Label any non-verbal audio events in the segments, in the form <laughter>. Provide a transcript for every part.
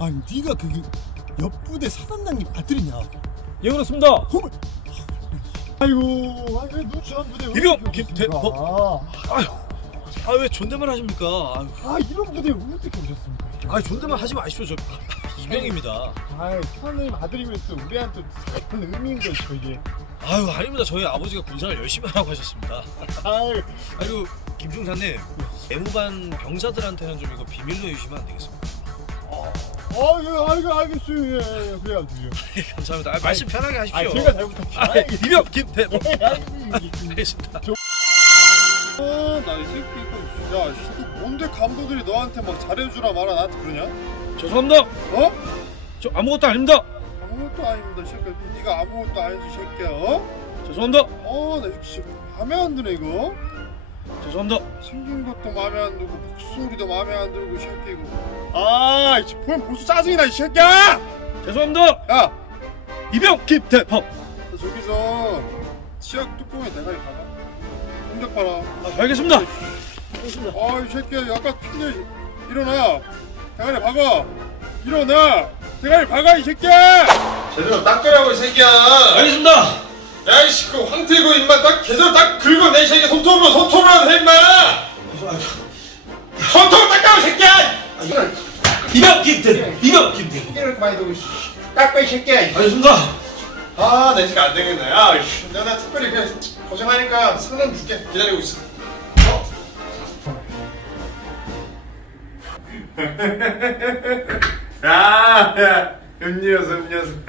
아니 네가 그게 옆부대 사단장님 아들이냐? 예 그렇습니다. 어머. 아이고, 아왜 누추한 부대 왜 이병 이렇게 김- 대- 오셨습니까? 아 왜 존댓말 하십니까? 아유, 아 이런 부대 왜 어떻게 오셨습니까? 아 존댓말 하지 마십시오. 저 이병입니다. 아 사장님 아들이면 또 우리한테 큰 의미인 거죠 이게. 아유 아닙니다. 저희 아버지가 군생활 열심히 하라고 하셨습니다. 아유, 아이고 김중사님 내무반 병사들한테는 좀 이거 비밀로 해주시면 안 되겠습니까? 아유, 아이고 알겠어요. 예, 예, 그래야지요. 예, 감사합니다. 아, 말씀 편하게 아 하십시오. 제가 잘못했죠. 아, 이병 김대범 아이고, <laughs> 알겠습니다. 나이 새끼 이거 야, 씨, 뭔데 감독들이 너한테 막 잘해주라 말아 나한테 그러냐? 죄송합니다. 어? 저 아무것도 아닙니다. 아무것도 아닙니다, 이 새끼야. 네가 아무것도 아니지, 이 새끼야. 어? 죄송합니다. 어, 나 이거 진짜 마음에 안 드네 이거. 죄송합니다. 생긴 것도 마음에 안 들고 목소리도 마음에 안 들고 이 새끼 이거. 아, 이 보면 벌써 짜증이 나, 이 새끼야. 죄송합니다. 야, 이병 김대범. 너 저기서 치약 뚜껑에 대가리 박아. 공작 봐라. 아, 알겠습니다. 알겠습니다. 아, 이 새끼야, 약간 핀데 일어나. 대가리 박아. 일어나. 대가리 박아, 이 새끼야. 제대로 닦으라고 이 새끼야. 알겠습니다. 야, 이씨, 그 황태고 임마 딱 제대로 딱 긁어내, 이 새끼. 손톱으로, 손톱으로 해, 임마. 손톱 닦아, 이 새끼야. 이병 김대범. 이병 김대범. 이렇게 많이 들고, 씨. 닦아, 이 새끼야. 알겠습니다. 아, 내 새끼 안 되겠네. 야, 이씨. 내가 나 특별히 그냥 고생하니까 상담 줄게. 기다리고 있어. <laughs> 야, 야, 음료수, 음료수. <laughs>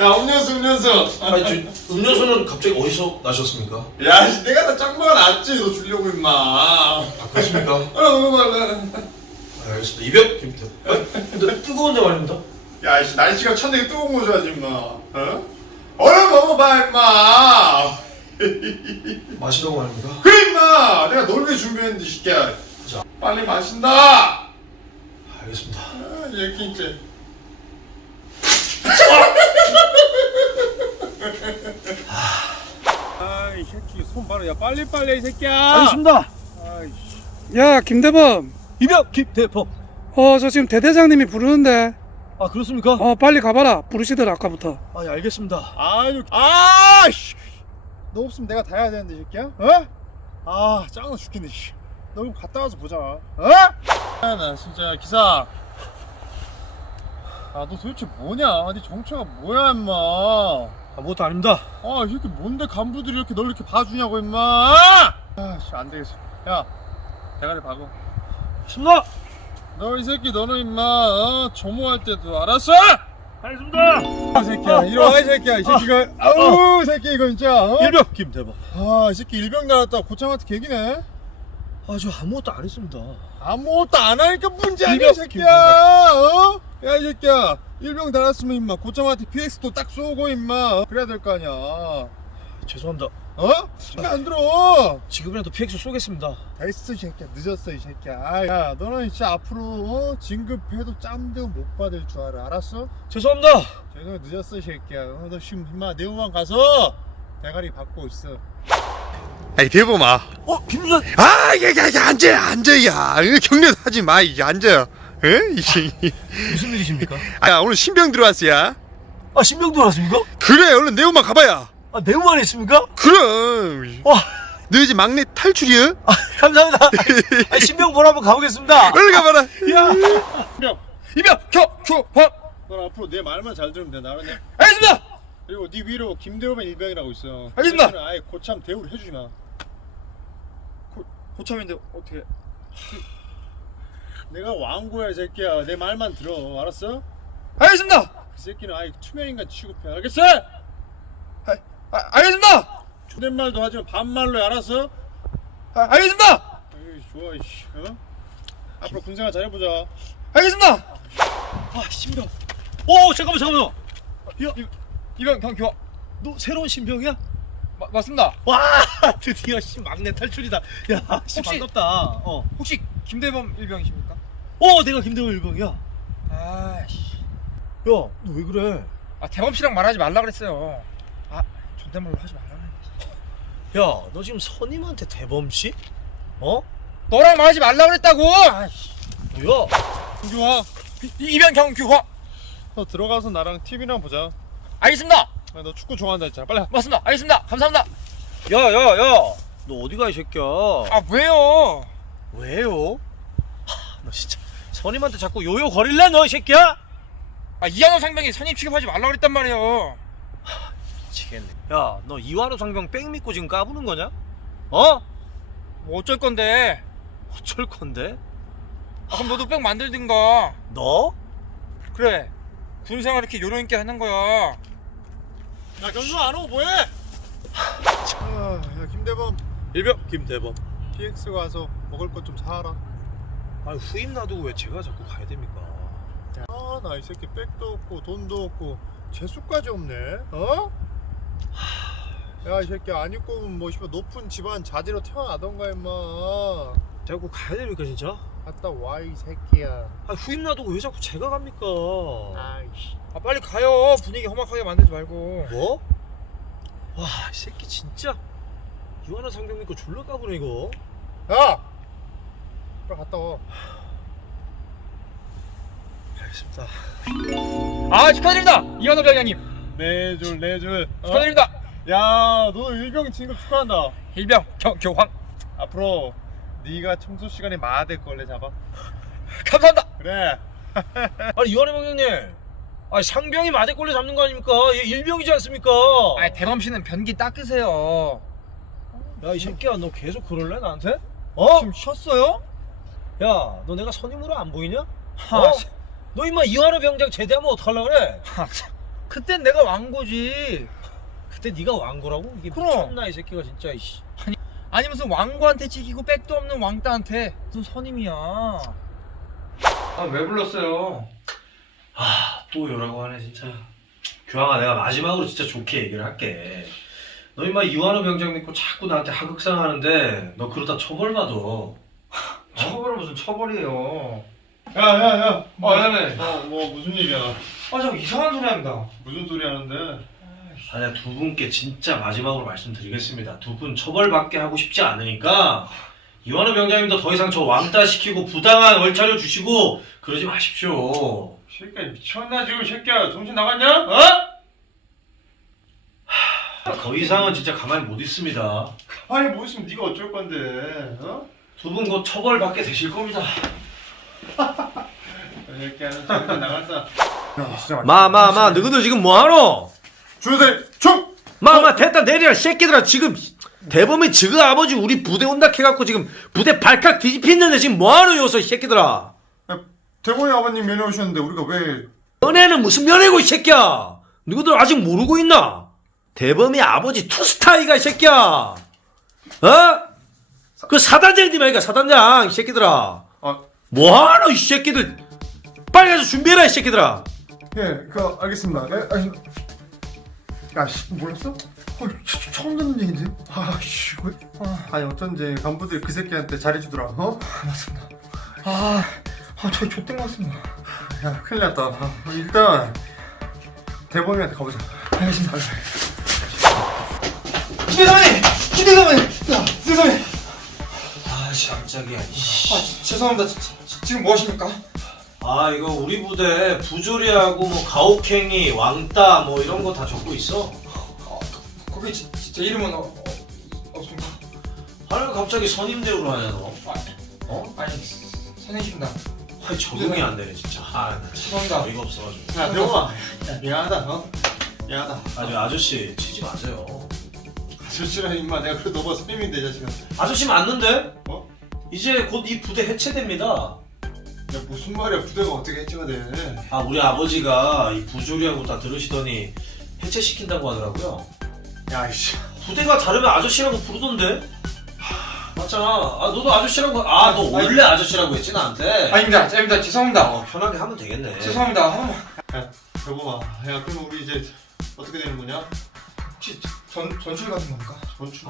야, 음료수, 음료수. 아니 저 음료수는 갑자기 어디서 나셨습니까? 야, 씨, 내가 다 짱구가 낫지, 너 주려고 임마. 아 그렇습니까? <laughs> 어, 너무 말라. 알겠습니다. 이병 김대범. 아니, 근데 뜨거운데 말입니다. 야, 씨, 날씨가 찬데 뜨거운 거 줘야지, 임마. 어? 얼른 먹어봐, 임마. <laughs> 마시라고 말입니다. 그래, 임마. 내가 널 위해 준비했는데, 이 새끼야. 자. 빨리 마신다. 알겠습니다. 아, 얘 진짜. 아이 새끼 손 봐라 야 빨리 빨리 이 새끼야 알겠습니다. 아이씨 야 김대범 이병 김대범. 어 저 지금 대대장님이 부르는데 아 그렇습니까? 어 빨리 가봐라 부르시더라 아까부터 아 예, 알겠습니다. 아유 아씨 너 없으면 내가 다 해야 되는데 이 새끼야 어? 아 짱나 죽겠네 씨. 너 그럼 갔다 와서 보자 어? 아 나 진짜 기사 아 너 도대체 뭐냐 네 정체가 뭐야 임마 아무것도 아닙니다. 아, 이렇게 뭔데 간부들이 이렇게 널 이렇게 봐주냐고 임마! 아, 씨, 안 되겠어. 야, 대가리 박어. 알겠습니다. 너이 새끼 너는 임마 어? 조모할 때도 알았어? 알겠습니다. 이 새끼야, 이리 와, 이 새끼야, 이 새끼가, 아우, 이 새끼 이거 진짜, 어? 일병 김대범. 아, 이 새끼 일병 달았다 고창한테 개기네. 아 저 아무것도 안 했습니다. 아무것도 안 하니까 문제 아니야, 새끼야, 어? 야, 이 새끼야, 일병 달았으면 임마 고창한테 PX도 딱 쏘고 임마 그래야 될 거 아니야. 죄송합니다. 어? 왜안 들어? 지금이라도 PX 쏘겠습니다. 됐어 이 새끼야 늦었어 이 새끼야 아, 야 너는 진짜 앞으로 어? 진급해도 짬도 못 받을 줄 알아 알았어? 죄송합니다. 죄송 늦었어 이 새끼야 어, 너 지금 임마 내우방 가서 대가리 받고 있어 아이 대범아 어 김수사. 아 야, 야, 야, 앉아 앉아 야 격려도 하지 마 이제 앉아 <laughs> 에? 이제 무슨 일이십니까? 아 오늘 신병 들어왔어 야 아 신병 들어왔습니까? 그래 얼른 내우만 가봐야 아 내우만 했습니까? 그럼 와. 너 이제 막내 탈출이야? 아, 감사합니다. 아, 신병 보러 한번 가보겠습니다. 얼른 가봐라 야. 이병 이병 격추헌. 너 앞으로 내 말만 잘 들으면 돼 나는 알겠습니다. 그리고 네 위로 김대호만 일병이라고 있어 알겠습니다. 아예 고참 대우를 해주지 마 고참인데 어떻게? 내가 왕고야 이 새끼야 내 말만 들어 알았어? 알겠습니다. 그 새끼는 아예 투명인간 취급해 알겠어? 아, 아, 알겠습니다. 존댓말도 하지만 반말로 해, 알았어? 아, 알겠습니다. 에이 좋아 이씨 어? 앞으로 군생활 잘해보자 알겠습니다. 아 신병. 오 잠깐만 잠깐만. 이 이병 경 교화. 너 새로운 신병이야? 마, 맞습니다. 와 <laughs> 드디어 씨 막내 탈출이다. 야, 씨 혹시- 반갑다. 어. 혹시 김대범 일병이십니까? 어 내가 김대호 일병이야. 아씨. 야, 너 왜 그래? 아 대범 씨랑 말하지 말라 그랬어요. 아 존댓말로 하지 말라 그랬는데. 야, 너 지금 선임한테 대범 씨? 어? 너랑 말하지 말라 그랬다고. 아씨. 뭐야? 김규화 이병 경 규화 너 들어가서 나랑 TV나 보자 알겠습니다 야, 너 축구 좋아한다 했잖아 빨리 맞습니다 알겠습니다 감사합니다 야 야 야 너 어디 가 이 새끼야 아 왜요 왜요? 하, 너 진짜 선임한테 자꾸 요요 거릴래 너 이 새끼야? 아 이한호 상병이 선임 취급하지 말라 그랬단 말이에요 미치겠네 야 너 이화로 상병 뺑 믿고 지금 까부는 거냐? 어? 뭐 어쩔 건데 어쩔 건데? 아, 그럼 너도 백 만들든가 너? 그래 군생활 이렇게 요령 있게 하는 거야 야 경수 안 오고 뭐해? 아, 야 김대범 일병 김대범 PX 가서 먹을 것 좀 사와라 아니 후임 놔두고 왜 제가 자꾸 가야 됩니까? 아 나 이 새끼 백도 없고 돈도 없고 재수까지 없네 어? 야 이 새끼 안 입고 오면 뭐 씨발 높은 집안 자제로 태어나던가 임마 자꾸 가야 됩니까 진짜? 갔다 와 이 새끼야 아 후임 놔두고 왜 자꾸 제가 갑니까? 아이씨 아 빨리 가요 분위기 험악하게 만들지 말고 뭐? 와, 이 새끼 진짜 유한한 상병 믿고 졸라 까부네 이거. 야! 빨리 갔다 와 알겠습니다. 아 축하드립니다 이한호 병장님 네 줄 네 줄 어? 축하드립니다 야 너 일병 진급 축하한다 일병 경 교황 앞으로 네가 청소 시간에 마대 걸레 잡아 감사합니다 그래 <laughs> 아니 유한한 병장님, 아 상병이 마대꼴레 잡는 거 아닙니까? 얘 일병이지 않습니까? 아 대범 씨는 변기 닦으세요 야 이 새끼야, 너 계속 그럴래 나한테? 어? 지금 쉬었어요? 야, 너 내가 선임으로 안 보이냐? 아, 어? 참. 너 임마 이한호 병장 제대하면 어떡하려 그래? 아, 참. 그땐 내가 왕고지 그때 네가 왕고라고? 이게 그럼. 미쳤나 이 새끼가 진짜 이씨. 아니 무슨 왕고한테 찍히고 백도 없는 왕따한테 무슨 선임이야 아 왜 불렀어요? 아, 또 요라고 하네 진짜. 교황아, 내가 마지막으로 진짜 좋게 얘기를 할게. 너 임마 이완호 병장 믿고 자꾸 나한테 하극상 하는데 너 그러다 처벌받아. 처벌은 무슨 처벌이에요 야야야 어, 네네. 어뭐 무슨 일이야 아저 이상한 소리 합니다 무슨 소리 하는데 아니야 두 분께 진짜 마지막으로 말씀드리겠습니다. 두 분 처벌받게 하고 싶지 않으니까 이완호 병장님도 더 이상 저 왕따 시키고 부당한 얼차려 주시고 그러지 마십시오. 새끼야 미쳤나 지금 새끼야 정신 나갔냐? 어? 더 이상은 진짜 가만히 못 있습니다. 아니 뭐 있으면 네가 어쩔 건데 어? 두 분 곧 처벌받게 되실 겁니다. 이 새끼야는 정신 나갔어 마마마 너희들 지금 뭐하노? 주세 총! 마마 됐다 내리라 새끼들아. 지금 대범이 지그 아버지 우리 부대 온다 해갖고 지금 부대 발칵 뒤집히는데 지금 뭐하노 요서 이 새끼들아? 대본이 아버님 면회 오셨는데 우리가 왜? 너네는 무슨 면회고 이 새끼야? 너희들 아직 모르고 있나? 대범이 아버지 투스타이가 이 새끼야. 어? 그 사단장님 아이가 사단장 이 새끼들아 아, 뭐하노 이 새끼들 빨리 가서 준비해라 이 새끼들아 예, 그 알겠습니다. 예, 알겠습니다. 야, 씨, 몰랐어? 어, 저, 처음 듣는 얘긴데. 아, 씨, 왜? 아, 아니 어쩐지 간부들이 그 새끼한테 잘해주더라. 어? 아, 아, 저 좆된 것 같습니다. 야, 큰일 났다. 어, 일단 대범이한테 가보자. 알겠습니다. 김대사님! 김대사님! 야, 대사님! 아 깜짝이야 아, 죄송합니다. 지, 지, 지금 뭐 하십니까? 아 이거 우리 부대 부조리하고 뭐 가혹행위 왕따 뭐 이런 거 다 적고 있어 거기 지, 제 이름은 어, 어, 없습니까? 아니 왜 갑자기 선임 대우로 하냐 너 아, 어? 아니, 선생님입니다. 아니 적응이 안 되네 진짜 아 죄송합니다. 어이가 없어가지고 야, 대범아. 야, 미안하다. 어? 미안하다. 아저 아저씨 치지 마세요 아저씨랑 임마 내가 그래도 너보다 선임인데 이 자식아. 아저씨 맞는데? 뭐? 이제 곧 이 부대 해체됩니다 야, 무슨 말이야? 부대가 어떻게 해체가 돼? 아 우리 아버지가 이 부조리하고 다 들으시더니 해체시킨다고 하더라고요 야, 이씨. 부대가 다르면 아저씨라고 부르던데 맞잖아 아 너도 아저씨라고 아 너 원래 아저씨라고 했지 나한테 아닙니다. 아닙니다. 죄송합니다. 어, 편하게 하면 되겠네 죄송합니다. 한 번만. 대범아. 야, 그럼 우리 이제 어떻게 되는 거냐? 혹시 전, 전출 같은 겁니까? 전출.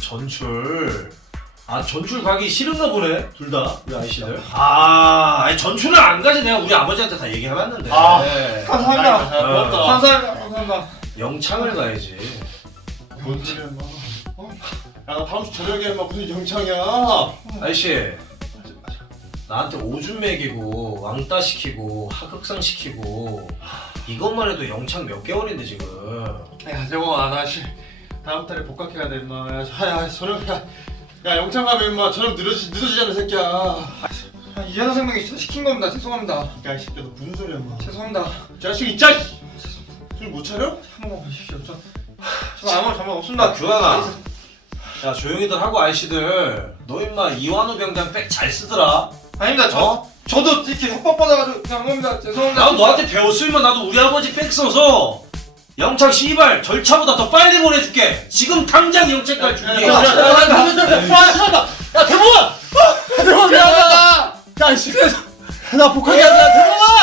전출. 아 전출 가기 싫은가 보네 둘 다 우리 아이씨들. 아 아니 전출을 안 가지 내가 우리 아버지한테 다 얘기해봤는데. 아. 네. 감사합니다. 야, 고맙다. 감사합니다. 감사합니다. 영창을 가야지. 뭔 소리야, 임마. 어? 야, 나 다음 주 저녁에 임마 무슨 영창이야? 아이씨 나한테 오줌 먹이고 왕따 시키고 하극상 시키고 이것만 해도 영창 몇 개월인데 지금 야 정호아 나 씨 다음 달에 복학해야 돼 임마 야, 야, 야 저녁 야, 야 영창 가면 임마 저녁 늦어지, 늦어지잖아 새끼야 아, 이현호 선생님이 시킨 겁니다. 죄송합니다. 야이 새끼야 너 무슨 소리야 임마 죄송합니다. 자식 이 자식 술못 차려? 한 번만 봐주십시오. 저, 저 아무 잘못 없습니다. 규환아 야 조용히들 하고 아이씨들 너 임마 이완우 병장 백 잘 쓰더라 아닙니다. 저, 어? 저도 이렇게 협박 받아가지고 그냥 한 겁니다. 죄송합니다. 난 너한테 배웠으면 나도 우리 아버지 백 써서 영창 씨발 절차보다 더 빨리 보내줄게. 지금 당장 영창 갈 준비해. 야 대범아! 대범아 미안하다! 야 이 시끄러워 나 복학이 아니라 대범아!